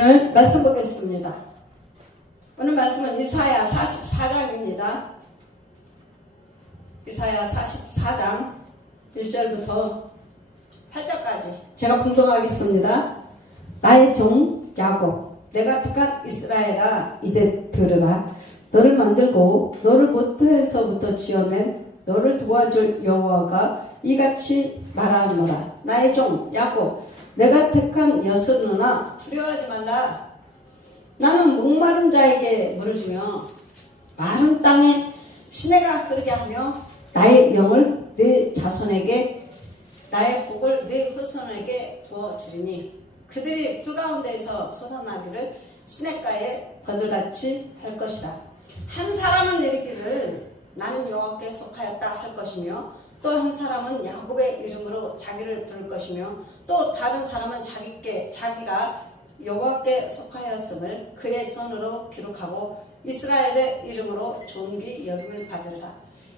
오늘 말씀 보겠습니다. 오늘 말씀은 이사야 44장입니다. 이사야 44장 1절부터 8절까지 제가 봉독하겠습니다. 나의 종 야곱, 내가 택한 이스라엘아, 이제 들으라. 너를 만들고 너를 모태에서부터 지어낸 너를 도와줄 여호와가 이같이 말하노라. 나의 종 야곱, 내가 택한 여스누나, 두려워하지 말라. 나는 목마른 자에게 물을 주며 마른 땅에 시내가 흐르게 하며 나의 영을 네 자손에게, 나의 복을 네 후손에게 부어주리니 그들이 풀 가운데에서 솟아나기를 시냇가에 버들같이 할 것이라. 한 사람은 이르기를 나는 여호와께 속하였다 할 것이며, 또 한 사람은 야곱의 이름으로 자기를 부를 것이며, 또 다른 사람은 자기가 여호와께 속하였음을 그의 손으로 기록하고 이스라엘의 이름으로 존귀 여김을 받으리라.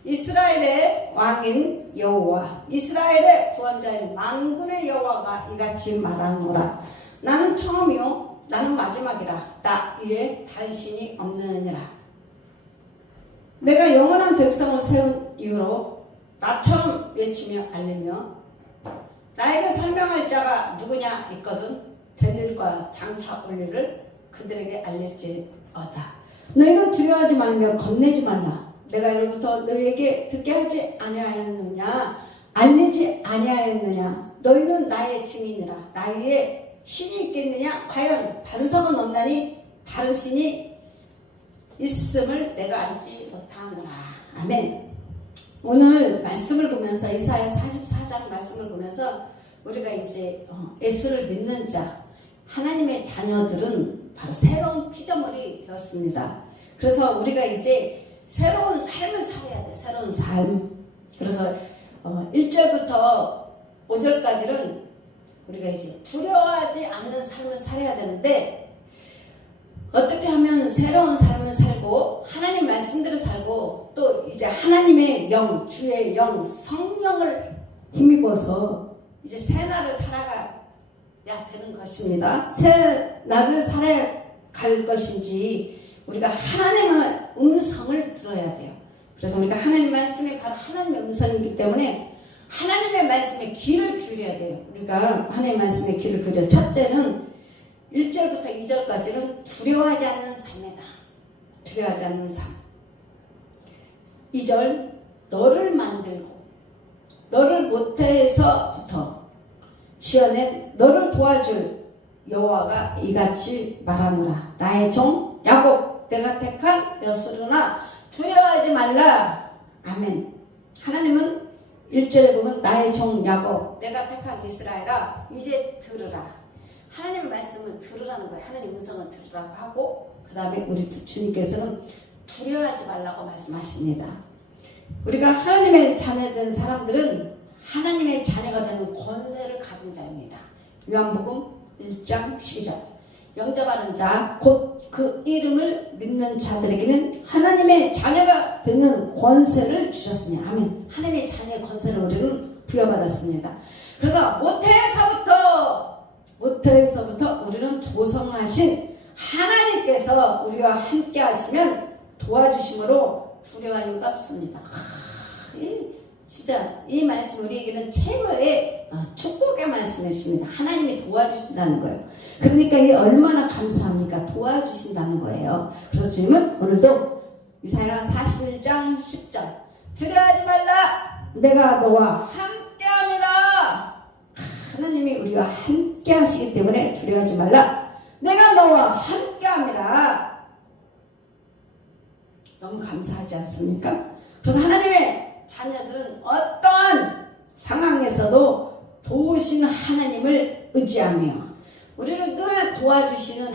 이스라엘의 왕인 여호와, 이스라엘의 구원자인 만군의 여호와가 이같이 말하노라. 나는 처음이요 나는 마지막이라. 나 위에 다른 신이 없느니라. 내가 영원한 백성을 세운 이유로 나처럼 외치며 알리며 나에게 설명할 자가 누구냐 있거든 델릴과 장차 올리를 그들에게 알릴지어다. 너희는 두려워하지 말며 겁내지 말라. 내가 이로부터 너희에게 듣게 하지 아니하였느냐, 알리지 아니하였느냐. 너희는 나의 증인이라. 나 위에 신이 있겠느냐. 과연 반석은 없나니 다른 신이 있음을 내가 알지 못하노라. 아멘. 오늘 말씀을 보면서 이사야 44장 말씀을 보면서 우리가 이제 예수를 믿는 자, 하나님의 자녀들은 바로 새로운 피조물이 되었습니다. 그래서 우리가 이제 새로운 삶을 살아야 돼. 새로운 삶. 그래서 1절부터 5절까지는 우리가 이제 두려워하지 않는 삶을 살아야 되는데, 어떻게 하면 새로운 삶을 살고 하나님 말씀대로 살고 또 이제 하나님의 영, 주의 영, 성령을 힘입어서 이제 새 날을 살아가야 되는 것입니다. 새 날을 살아갈 것인지 우리가 하나님의 음성을 들어야 돼요. 그래서 우리가 하나님 말씀이 바로 하나님의 음성이기 때문에 하나님의 말씀에 귀를 기울여야 돼요. 우리가 하나님의 말씀에 귀를 기울여. 첫째는 1절부터 2절까지는 두려워하지 않는 삶이다. 두려워하지 않는 삶. 2절, 너를 만들고 너를 모태에서부터 지어낸 너를 도와줄 여호와가 이같이 말하노라. 나의 종 야곱, 내가 택한 여스루나 두려워하지 말라. 아멘. 하나님은 1절에 보면 나의 종 야곱, 내가 택한 이스라엘아, 이제 들으라. 하나님의 말씀을 들으라는 거예요. 하나님 음성을 들으라고 하고, 그 다음에 우리 주님께서는 두려워하지 말라고 말씀하십니다. 우리가 하나님의 자녀된 사람들은 하나님의 자녀가 되는 권세를 가진 자입니다. 요한복음 1장 12절. 영접하는 자, 곧 그 이름을 믿는 자들에게는 하나님의 자녀가 되는 권세를 주셨으니. 아멘. 하나님의 자녀의 권세를 우리는 부여받았습니다. 그래서 모태에서부터 우리는 조성하신 하나님께서 우리와 함께 하시면 도와주심으로 두려워할 이유가 없습니다. 진짜 이 말씀 우리에게는 최고의 축복의 말씀이십니다. 하나님이 도와주신다는 거예요. 그러니까 이게 얼마나 감사합니까? 도와주신다는 거예요. 그래서 주님은 오늘도 이사야 41장 10절 두려워하지 말라. 내가 너와 함께함이라. 하나님이 우리와 함께 하시기 때문에 두려워하지 말라. 내가 너와 함께함이라. 너무 감사하지 않습니까? 그래서 하나님의 자녀들은 어떠한 상황에서도 도우시는 하나님을 의지하며 우리를 늘 도와주시는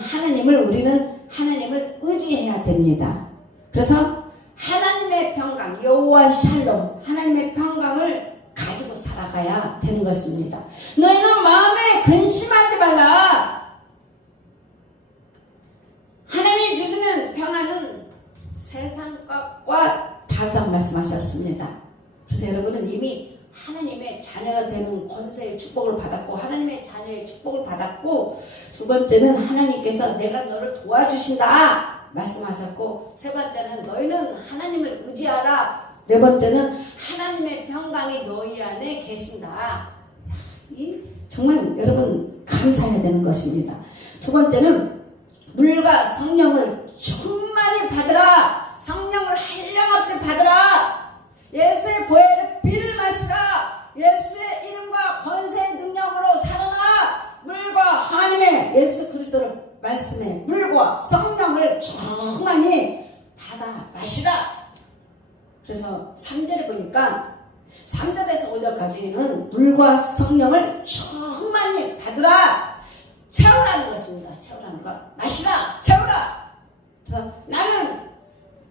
우리는 하나님을 의지해야 됩니다. 그래서 하나님의 평강, 여호와 샬롬, 하나님의 평강을 가지고 살아가야 되는 것입니다. 너희는 마음에 근심하지 말라. 하나님이 주시는 평안은 세상 것과 다르다고 말씀하셨습니다. 그래서 여러분은 이미 하나님의 자녀가 되는 권세의 축복을 받았고 하나님의 자녀의 축복을 받았고 두 번째는 하나님께서 내가 너를 도와주신다 말씀하셨고 세 번째는 너희는 하나님을 의지하라 네 번째는 하나님의 평강이 너희 안에 계신다. 이 정말 여러분 감사해야 되는 것입니다. 두 번째는 물과 성령을 충만히 받으라. 성령을 한량없이 받으라. 예수의 보혈의 피를 마시라. 예수의 이름과 권세의 능력으로 살아라. 물과 하나님의 예수 그리스도의 말씀에 물과 성령을 충만히 받아 마시라. 그래서 3절에 보니까 3절에서 5절까지는 물과 성령을 충만히 받으라. 채우라는 것입니다. 채우라는 것. 마시라. 채우라. 그래서 나는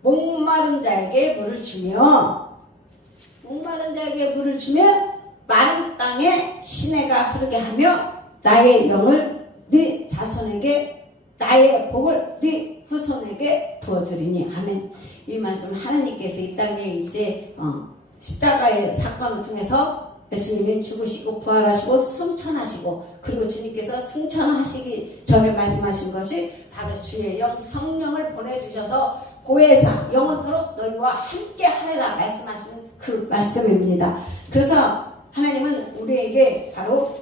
목마른 자에게 물을 주며 목마른 자에게 물을 주며 마른 땅에 시내가 흐르게 하며 나의 영을 네 자손에게 나의 복을 네 후손에게 부어주리니 아멘. 이 말씀 하나님께서 이 땅에 이제 십자가의 사건을 통해서 예수님이 죽으시고 부활하시고 승천하시고 그리고 주님께서 승천하시기 전에 말씀하신 것이 바로 주의 영 성령을 보내주셔서 보혜사 영원토록 너희와 함께 하리라 말씀하시는 그 말씀입니다. 그래서 하나님은 우리에게 바로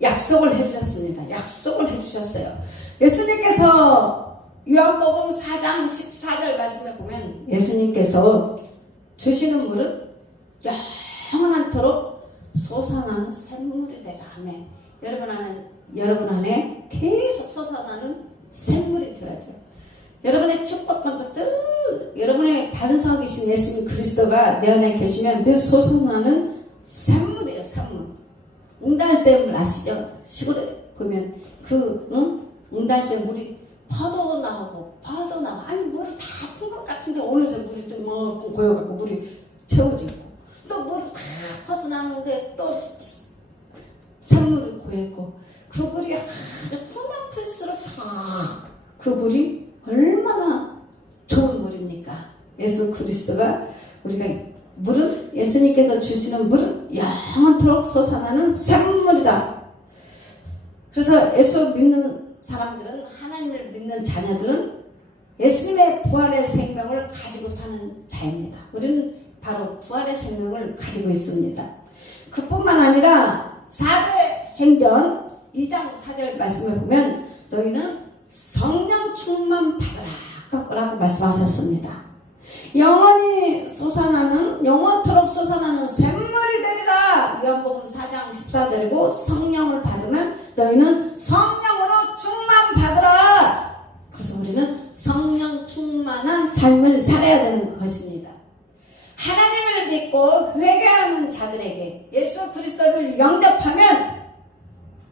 약속을 해주셨습니다. 약속을 해주셨어요. 예수님께서 요한복음 4장 14절 말씀에 보면 예수님께서 주시는 물은 영원토록 솟아나는 샘물이 되라. 아멘. 여러분 안에 계속 솟아나는 샘물이 되어야 돼요. 여러분의 축복권도 늘 여러분의 반석이신 예수님 그리스도가 내 안에 계시면 늘 솟아나는 샘물이에요. 샘물. 웅달샘물 아시죠? 시골에 보면 웅달샘 물이 퍼도 나오고 아니 물을 다 푼 것 같은데 어느새 물이 좀 이만큼 고여갖고 물이 채워지고 또 물이 다 퍼서 나오는데 또 샘물이 고였고 그 물이 아주 풀면 풀수록 다 그 물이 얼마나 좋은 물입니까? 예수 그리스도가 우리가 물은 예수님께서 주시는 물은 영원토록 솟아나는 샘물이다. 그래서 예수 믿는 사람들은 하나님을 믿는 자녀들은 예수님의 부활의 생명을 가지고 사는 자입니다. 우리는 바로 부활의 생명을 가지고 있습니다. 그뿐만 아니라 사도행전 2장 4절 말씀을 보면 너희는 성령 충만 받으라 라고 말씀하셨습니다. 영원히 솟아나는 영원토록 솟아나는 샘물이 되리라. 요한복음 4장 14절이고 성령을 받으면 너희는 성령으로 충만 받으라. 그래서 우리는 성령 충만한 삶을 살아야 되는 것입니다. 하나님을 믿고 회개하는 자들에게 예수 그리스도를 영접하면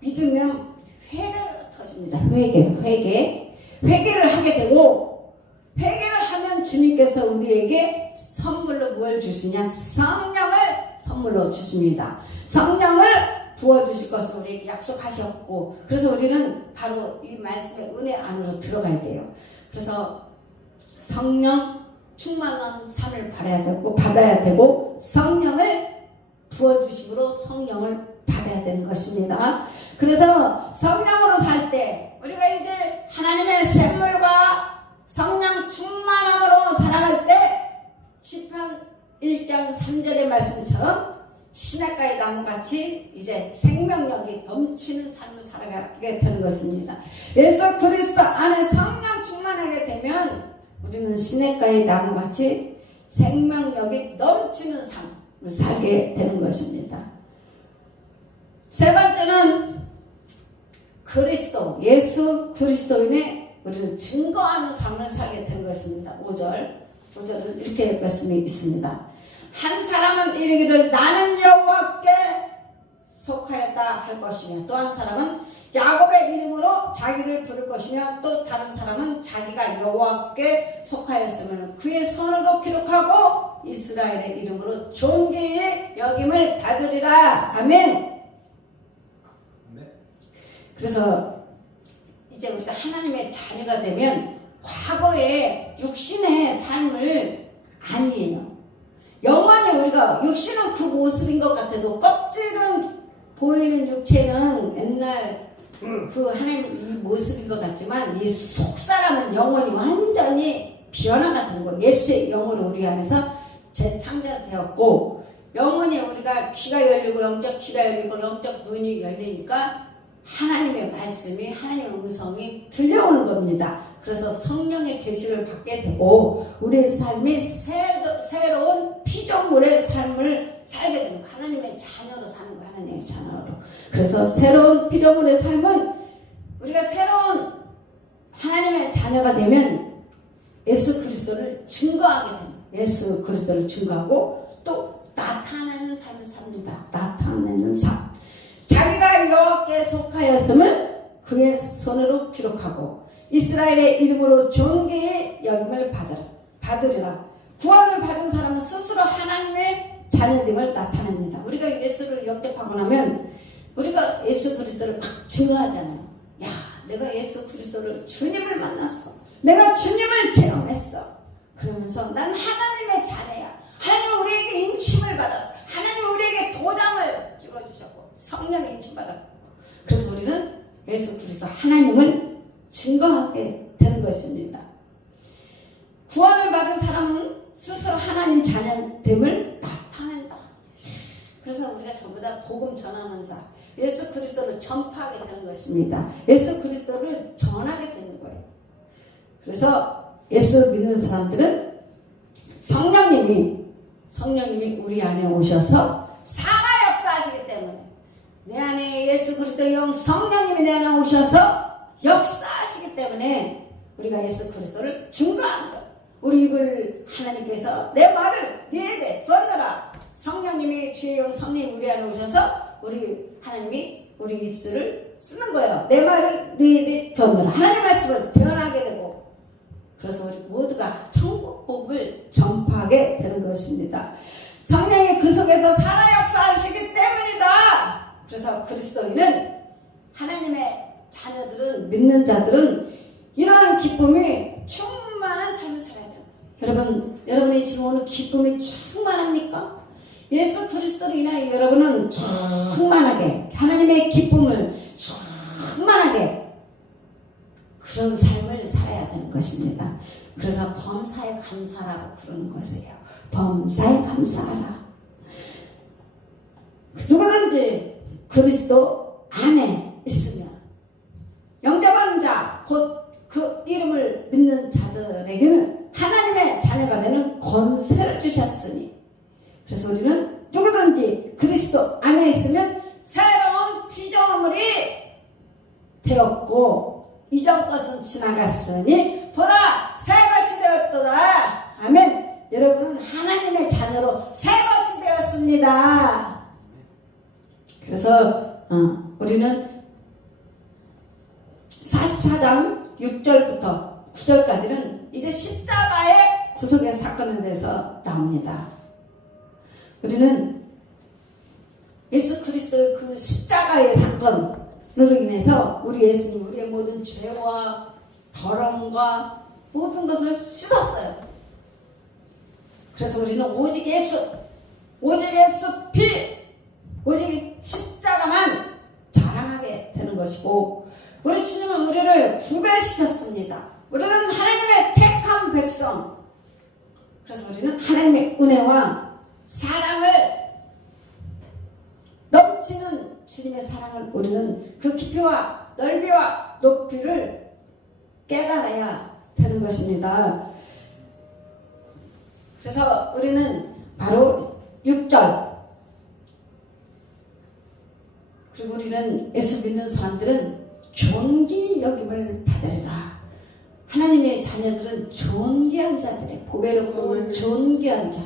믿으면 회개가 터집니다. 회개를 하게 되고 회개를 하면 주님께서 우리에게 선물로 뭘 주시냐? 성령을 선물로 주십니다. 성령을 부어주실 것을 우리에게 약속하셨고 그래서 우리는 바로 이 말씀의 은혜 안으로 들어가야 돼요. 그래서 성령 충만한 삶을 받아야 되고 성령을 부어주심으로 성령을 받아야 되는 것입니다. 그래서 성령으로 살 때 우리가 이제 하나님의 샘물과 성령 충만함으로 살아갈 때 시편 1장 3절의 말씀처럼 시냇가의 나무같이 이제 생명력이 넘치는 삶을 살아가게 되는 것입니다. 예수 그리스도 안에 성령 충만하게 되면 우리는 시냇가의 나무같이 생명력이 넘치는 삶을 살게 되는 것입니다. 세 번째는 예수 그리스도인의 우리는 증거하는 삶을 살게 되는 것입니다. 5절은 이렇게 말씀이 있습니다. 한 사람은 이르기를 나는 여호와께 속하였다 할 것이며 또 한 사람은 야곱의 이름으로 자기를 부를 것이며 또 다른 사람은 자기가 여호와께 속하였으면 그의 손으로 기록하고 이스라엘의 이름으로 존귀히 여김을 받으리라. 아멘. 그래서 이제 우리가 하나님의 자녀가 되면 과거의 육신의 삶을 아니에요. 영원히 우리가 육신은 그 모습인 것 같아도 껍질은 보이는 육체는 옛날 그 하나님 이 모습인 것 같지만 이 속사람은 영원히 완전히 변화가 되는 거예요. 예수의 영으로 우리 안에서 재창조되었고 영원히 우리가 귀가 열리고 영적 귀가 열리고 영적 눈이 열리니까 하나님의 말씀이 하나님의 음성이 들려오는 겁니다. 그래서 성령의 계시를 받게 되고 우리의 삶이 새로운 피조물의 삶을 살게 되는 거예요. 하나님의 자녀로 사는 거예요. 하나님의 자녀로. 그래서 새로운 피조물의 삶은 우리가 새로운 하나님의 자녀가 되면 예수 그리스도를 증거하게 됩니다. 예수 그리스도를 증거하고 또 나타내는 삶을 삽니다. 나타내는 삶. 자기가 여호와께 속하였음을 그의 손으로 기록하고 이스라엘의 이름으로 존귀의 여김을 받으리라. 구원을 받은 사람은 스스로 하나님의 자녀됨을 나타냅니다. 우리가 예수를 영접하고 나면 우리가 예수 그리스도를 막 증거하잖아요. 야, 내가 예수 그리스도를 주님을 만났어. 내가 주님을 체험했어. 그러면서 난 하나님의 자녀야. 하나님은 우리에게 인침을 받았고 하나님은 우리에게 도장을 찍어주셨고 성령의 인침 받았고 그래서 우리는 예수 그리스도 하나님을 증거하게 되는 것입니다. 구원을 받은 사람은 스스로 하나님 자녀됨을 나타낸다. 그래서 우리가 전부 다 복음 전하는 자, 예수 그리스도를 전파하게 되는 것입니다. 예수 그리스도를 전하게 되는 거예요. 그래서 예수 믿는 사람들은 성령님이 우리 안에 오셔서 살아 역사하시기 때문에 내 안에 예수 그리스도의 영 성령님이 내 안에 오셔서 역사하시기 때문에 우리가 예수 그리스도를 증거하는 것. 우리 입을 하나님께서 내 말을 네 입에 던너라. 성령님이 주의 영 성령이 우리 안에 오셔서 우리 하나님이 우리 입술을 쓰는 거예요. 내 말을 네 입에 던너라. 하나님 말씀을 변하게 되고 그래서 우리 모두가 천국 복음을 전파하게 되는 것입니다. 성령이 그 속에서 살아 역사하시기 때문이다. 그래서 그리스도인은 하나님의 자녀들은 믿는 자들은 이러한 기쁨이 충만한 삶을 살아야 돼요. 여러분이 지금 오늘 기쁨이 충만합니까? 예수 그리스도로 인하여 여러분은 충만하게 하나님의 기쁨을 충만하게 그런 삶을 살아야 되는 것입니다. 그래서 범사에 감사라고 그러는 것이에요. 범사에 감사하라. 누구든지 그리스도 안에 있으면 영접한 자, 곧 그 이름을 믿는 자들에게는 하나님의 자녀가 되는 권세를 주셨으니 그래서 우리는 누구든지 그리스도 안에 있으면 새로운 피조물이 되었고 이전 것은 지나갔으니 보라 새 것이 되었도다. 아멘. 여러분은 하나님의 자녀로 새 것이 되었습니다. 그래서 우리는 44장 6절부터 9절까지는 이제 십자가의 구속의 사건에 대해서 나옵니다. 우리는 예수 그리스도의 그 십자가의 사건으로 인해서 우리 예수님 우리의 모든 죄와 더러움과 모든 것을 씻었어요. 그래서 우리는 오직 예수 피, 오직 십자가만 자랑하게 되는 것이고 우리 주님은 우리를 구별시켰습니다. 우리는 하나님의 택한 백성. 그래서 우리는 하나님의 은혜와 사랑을 넘치는 주님의 사랑을 우리는 그 깊이와 넓이와 높이를 깨달아야 되는 것입니다. 그래서 우리는 바로 6절 그리고 우리는 예수 믿는 사람들은 존귀 여김을 받으리라. 하나님의 자녀들은 존귀한 자들의 보배로 부르는 존귀한 자.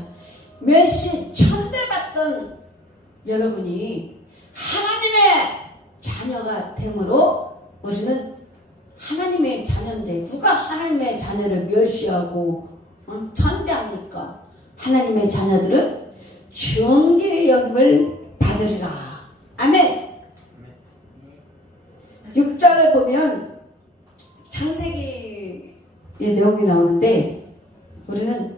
멸시 천대받던 여러분이 하나님의 자녀가 됨으로 우리는 하나님의 자녀인데 누가 하나님의 자녀를 멸시하고 천대합니까? 하나님의 자녀들은 존귀의 여김을 받으리라. 아멘. 6절을 보면 창세기의 내용이 나오는데 우리는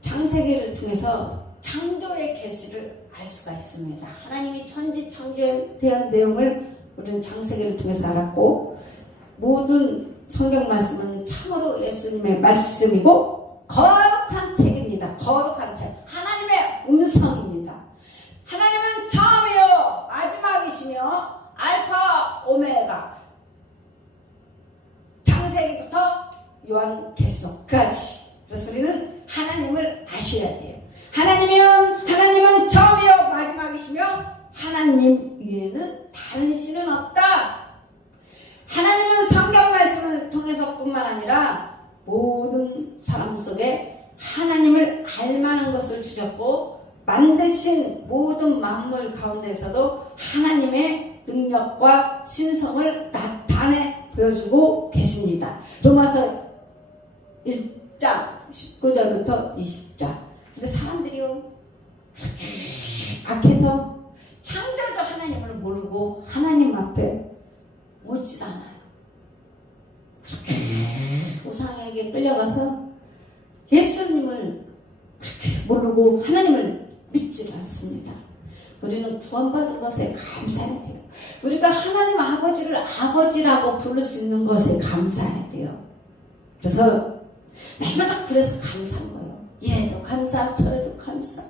창세기를 통해서 창조의 계시를 알 수가 있습니다. 하나님이 천지 창조에 대한 내용을 우리는 창세기를 통해서 알았고, 모든 성경 말씀은 참으로 예수님의 말씀이고 거룩한 책입니다. 거룩한 책, 하나님의 음성입니다. 하나님은 처음이요 마지막이시며 알파 오메가, 창세기부터 요한계시록까지. 그래서 우리는 하나님을 아셔야 돼요. 하나님은 처음이요 마지막이시며 하나님 위에는 다른 신은 없다. 하나님은 성경 말씀을 통해서 뿐만 아니라 모든 사람 속에 하나님을 알만한 것을 주셨고, 만드신 모든 만물 가운데에서도 하나님의 능력과 신성을 나타내 보여주고 계십니다. 로마서 1장 19절부터 20절. 근데 사람들이요 악해서 창조주 하나님을 모르고 하나님 앞에 오질 않아요. 그렇게 우상에게 끌려가서 예수님을 그렇게 모르고 하나님을 믿지 않습니다. 우리는 구원받은 것에 감사해야 돼요. 우리가 하나님 아버지를 아버지라고 부를 수 있는 것에 감사해야 돼요. 그래서 날마다 그래서 감사한 거예요. 이래도 감사, 저래도 감사.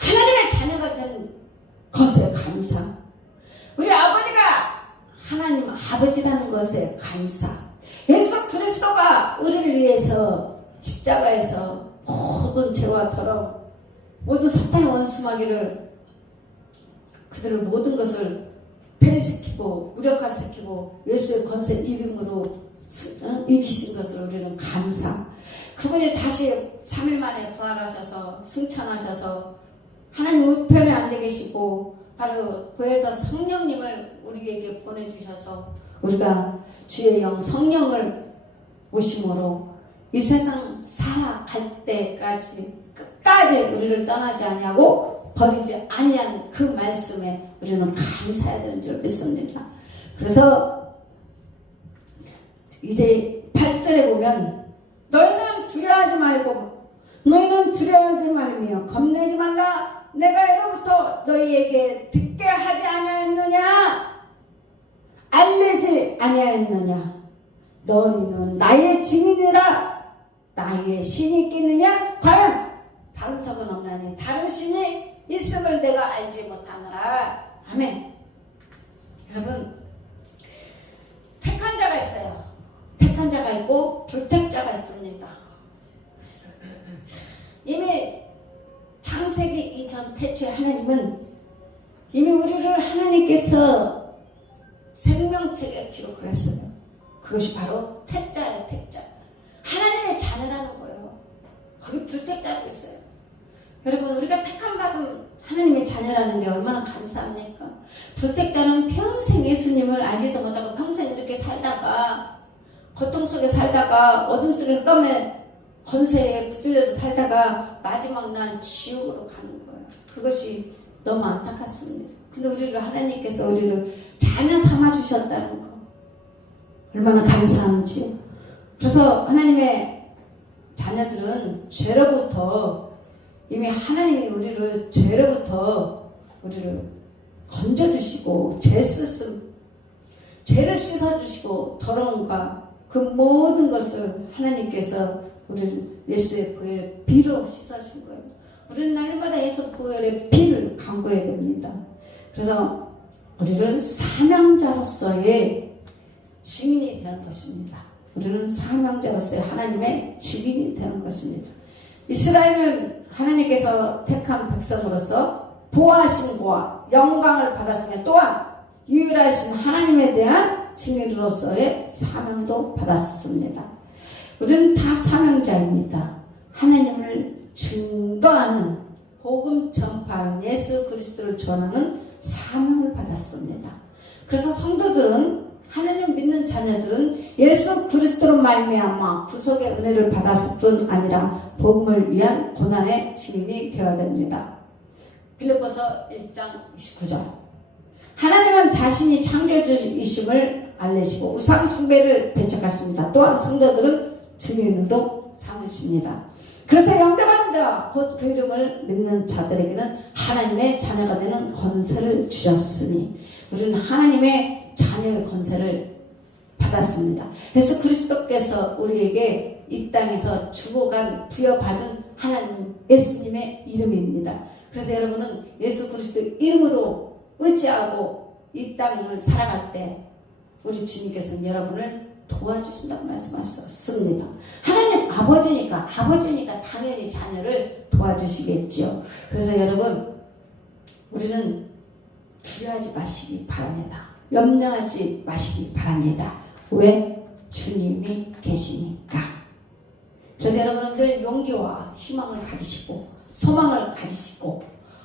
하나님의 자녀가 된 것에 감사. 우리 아버지가 하나님 아버지라는 것에 감사. 예수 그리스도가 우리를 위해서 십자가에서 모든 죄와 더러움, 모든 사탄의 원수마귀를, 그들을 모든 것을 폐쇄시키고 무력화시키고 예수의 권세 이름으로 이기신 것을 우리는 감사. 그분이 다시 3일 만에 부활하셔서 승천하셔서 하나님 우편에 앉아 계시고, 바로 그에서 성령님을 우리에게 보내주셔서 우리가 주의 영 성령을 모심으로 이 세상 살아갈 때까지 끝까지 우리를 떠나지 아니하고 버리지 아니한 그 말씀에 우리는 감사해야 되는 줄 믿습니다. 그래서 이제 8절에 보면, 너희는 두려워하지 말며 겁내지 말라. 내가 예로부터 너희에게 듣게 하지 아니하였느냐, 알리지 아니하였느냐. 너희는 나의 증인이라. 나 위에 신이 있겠느냐? 과연 반석은 없나니 다른 신이 있음을 내가 알지 못하느라. 아멘. 여러분, 택한 자가 있어요. 택한 자가 있고 불택자가 있습니다. 이미 창세기 이전 태초에 하나님은 이미 우리를 하나님께서 생명책에 기록을 했어요. 그것이 바로 택자예요. 택자. 하나님의 자녀라는 거예요. 거기 불택자도 있어요. 여러분, 우리가 택함받은 하나님의 자녀라는 게 얼마나 감사합니까? 불택자는 평생 예수님을 알지도 못하고 평생 이렇게 살다가, 고통 속에 살다가, 어둠 속에 흑암의 권세에 붙들려서 살다가 마지막 날 지옥으로 가는 거예요. 그것이 너무 안타깝습니다. 근데 우리를 하나님께서 우리를 자녀 삼아주셨다는 거 얼마나 감사한지. 그래서 하나님의 자녀들은 죄로부터, 이미 하나님이 우리를 죄로부터 우리를 건져주시고 죄를 씻어주시고 더러움과 그 모든 것을 하나님께서 우리를 예수의 보혈의 피로 씻어준 거예요. 우리는 날마다 예수 보혈의 피를 강구해야 됩니다. 그래서 우리는 사명자로서의 증인이 되는 것입니다. 우리는 사명자로서의 하나님의 증인이 되는 것입니다. 이스라엘은 하나님께서 택한 백성으로서 보호하심과 영광을 받았으며, 또한 유일하신 하나님에 대한 증인으로서의 사명도 받았습니다. 우리는 다 사명자입니다. 하나님을 증거하는, 복음 전파하는, 예수 그리스도를 전하는 사명을 받았습니다. 그래서 성도들은, 하나님 믿는 자녀들은 예수 그리스도로 말미암아 구속의 은혜를 받았을 뿐 아니라 복음을 위한 고난의 증인이 되어야 됩니다. 빌립보서 1장 29절. 하나님은 자신이 창조주이심을 알리시고 우상 숭배를 배척하십니다. 또한 성도들은 증인으로 삼으십니다. 그래서 영접하는 자 곧 그 이름을 믿는 자들에게는 하나님의 자녀가 되는 권세를 주셨으니 우리는 하나님의 자녀의 권세를 받았습니다. 예수 그리스도께서 우리에게 이 땅에서 주고간 부여받은 하나님 예수님의 이름입니다. 그래서 여러분은 예수 그리스도 이름으로 의지하고 이 땅을 살아갈 때 우리 주님께서는 여러분을 도와주신다고 말씀하셨습니다. 하나님 아버지니까 당연히 자녀를 도와주시겠지요. 그래서 여러분 우리는 두려워하지 마시기 바랍니다. 염려하지 마시기 바랍니다. 왜? 주님이 계시니까. 그래서 여러분들 용기와 희망을 가지시고 소망을 가지시고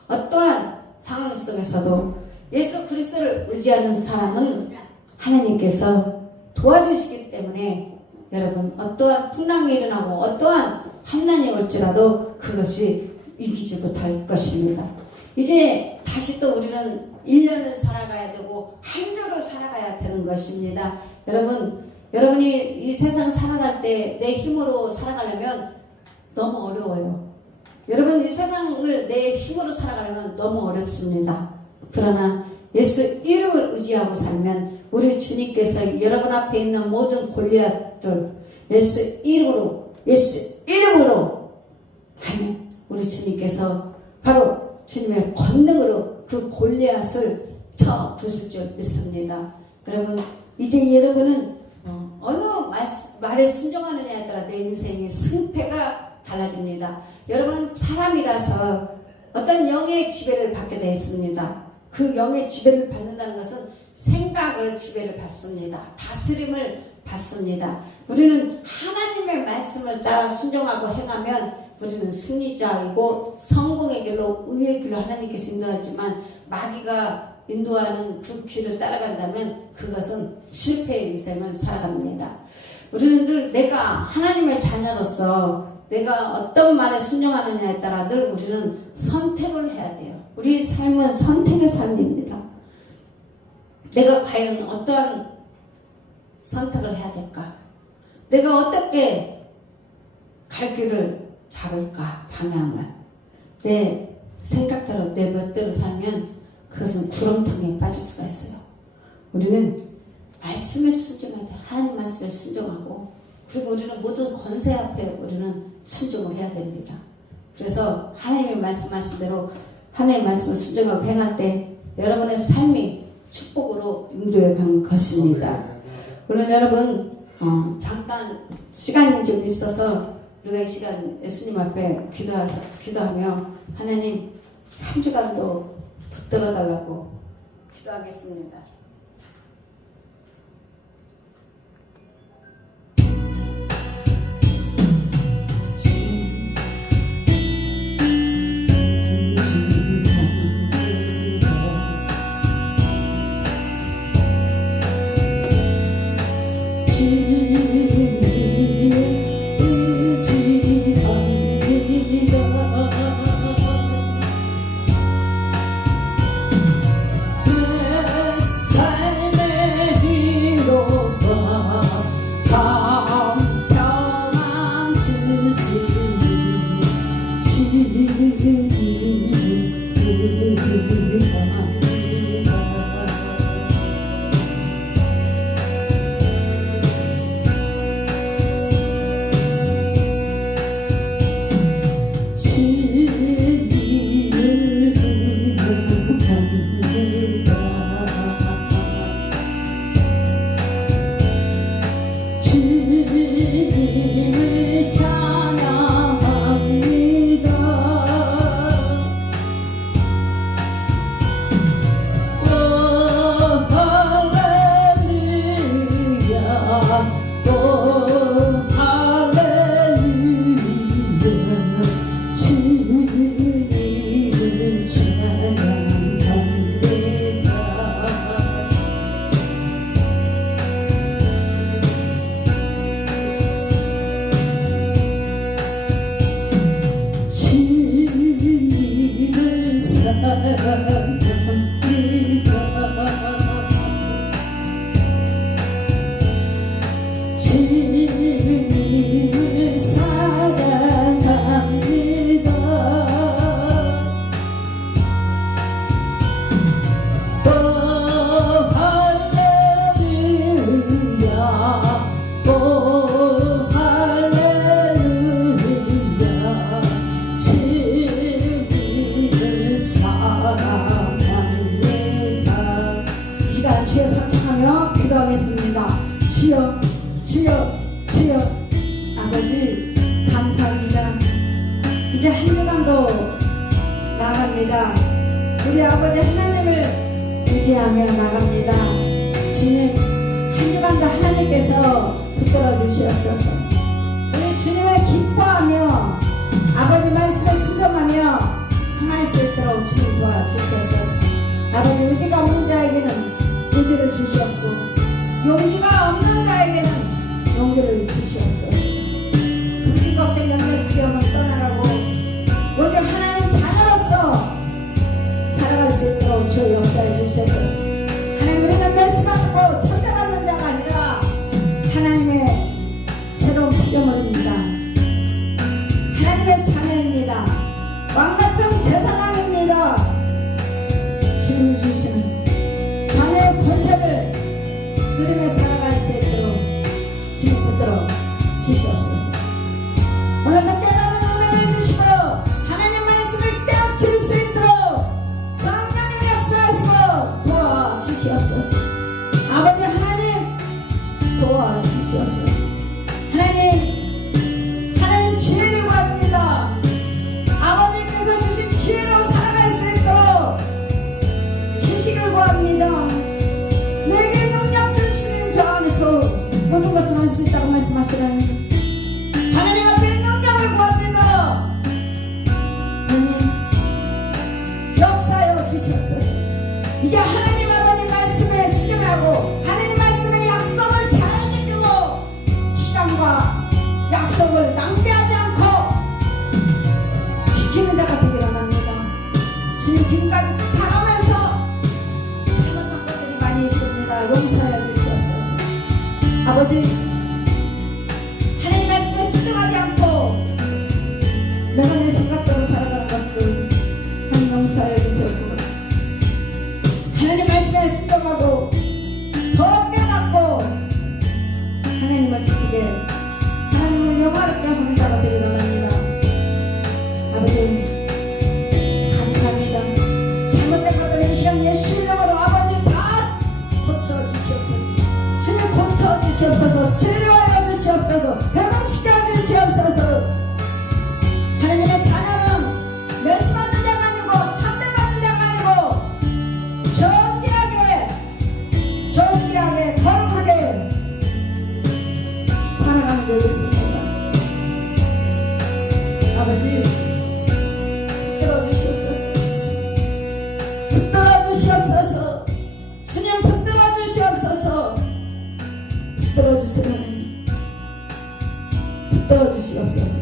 어떠한 상황 속에서도 예수 그리스도를 의지하는 사람은 하나님께서 도와주시기 때문에 여러분 어떠한 풍랑이 일어나고 어떠한 환난이 올지라도 그것이 이기지 못할 것입니다. 이제 다시 또 우리는 1년을 살아가야 되고 한 주를 살아가야 되는 것입니다. 여러분이 이 세상 살아갈 때 내 힘으로 살아가려면 너무 어려워요. 여러분 이 세상을 내 힘으로 살아가려면 너무 어렵습니다. 그러나 예수 이름을 의지하고 살면 우리 주님께서 여러분 앞에 있는 모든 골리앗들 예수 이름으로 하면 우리 주님께서 바로 주님의 권능으로 그 골리앗을 쳐 부술 줄 믿습니다. 여러분 이제 여러분은 어느 말에 순종하느냐에 따라 내 인생의 승패가 달라집니다. 여러분은 사람이라서 어떤 영의 지배를 받게 되어 있습니다. 그 영의 지배를 받는다는 것은 생각을 지배를 받습니다. 다스림을 받습니다. 우리는 하나님의 말씀을 따라 순종하고 행하면 우리는 승리자이고 성공의 길로 의의 길로 하나님께서 인도하지만 마귀가 인도하는 그 길을 따라간다면 그것은 실패의 인생을 살아갑니다. 우리는 늘 내가 하나님의 자녀로서 내가 어떤 말에 순종하느냐에 따라 늘 우리는 선택을 해야 돼요. 우리 삶은 선택의 삶입니다. 내가 과연 어떠한 선택을 해야 될까? 내가 어떻게 갈 길을 잡을까? 방향을. 내 생각대로 내 멋대로 살면 그것은 구렁텅이에 빠질 수가 있어요. 우리는 말씀에 순종할 때 하나님 말씀에 순종하고 그리고 우리는 모든 권세 앞에 우리는 순종을 해야 됩니다. 그래서 하나님의 말씀하신 대로 하나님의 말씀을 순종하고 행할 때 여러분의 삶이 축복으로 인도해 간 것입니다. 물론 여러분 잠깐 시간이 좀 있어서 우리가 이 시간 예수님 앞에 기도하며 하나님 한 주간도 붙들어 달라고 기도하겠습니다. 시 주여 주여. 아버지 감사합니다. 이제 한 주간도 나갑니다. 우리 아버지 하나님을 의지하며 나갑니다. 주님 한 주간도 하나님께서 붙들어 주시옵소서. 우리 주님을 기뻐하며 아버지 말씀에 순종하며 항할 수 있도록 주님 도와주시옵소서. 아버지 의지가 없는 자에게는 의지를 주시옵고 용기가 없는 자에게는 용기를 주시옵소서. 금식 걱정 염려 두려움은 떠나라고 오직 하나님 자녀로서 살아갈 수 있도록 주 역사해 주시옵소서. 하나님 우리는 멸시받고 천대받는 자가 아니라 하나님의 새로운 피조물입니다. 하나님의 자녀입니다. 왕같은 제사장입니다. 주님이 주시는 자녀의 권세를 누리며 살아갈 수 있도록 주님 붙들어 주시옵소서. 오늘도 깨달은 은혜를 주시고 하나님 말씀을 깨우칠 수 있도록 성령님 역사하시고 도와주시옵소서. 아버지 하나님 도와주시옵소서. 하나님 지혜를 구합니다. 아버지께서 주신 지혜로 살아갈 수 있도록 지식을 구합니다. 내게 능력 주시는 저 안에서 모든 것을 할 수 있다고 말씀하시라니 하나님 앞에 능력을 구합니다. 하나님 역사하여 주시옵소서. 이제 하나님 아버지 말씀에 순종하고 하나님 말씀의 약속을 잘 지키고 시간과 약속을 낭비하지 않고 지키는 자가 되기를 원합니다. 주님 지금까지 살아오면서 잘못한 것들이 많이 있습니다. 용서하여 주시옵소서. 아버지 하나님 말씀에 순종하지 않고 내가 내 생각대로 살아가는 것들 하나님 용서하여 주시옵고 하나님 말씀에 순종하고 더 깨닫고 하나님을 기쁘게 하나님을 영화롭게 하는 자가 되기를 원합니다. 아버지 감사합니다. 잘못된 것들을 이 시간 예수 이름으로 아버지 다 고쳐주시옵소서. 주님 고쳐주시옵소서. 치료하여 주시옵소서. 회복시켜 주시옵소서. 하나님의 자녀는 멸시받는 자가 아니고 참배받는 자가 아니고 존귀하게 거룩하게 살아가는 줄 믿습니다. 아버지 붙들어 주시옵소서. 붙들어 주시옵소서. 주님 붙들어 주시옵소서. 붙들어 주세요. 붙들어 주시옵소서.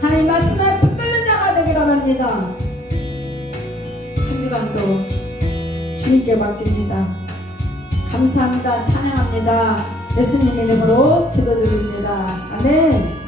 하나님 말씀에 붙들는 자가 되기를 원합니다. 한 주간도 주님께 맡깁니다. 감사합니다. 찬양합니다. 예수님 이름으로 기도드립니다. 아멘.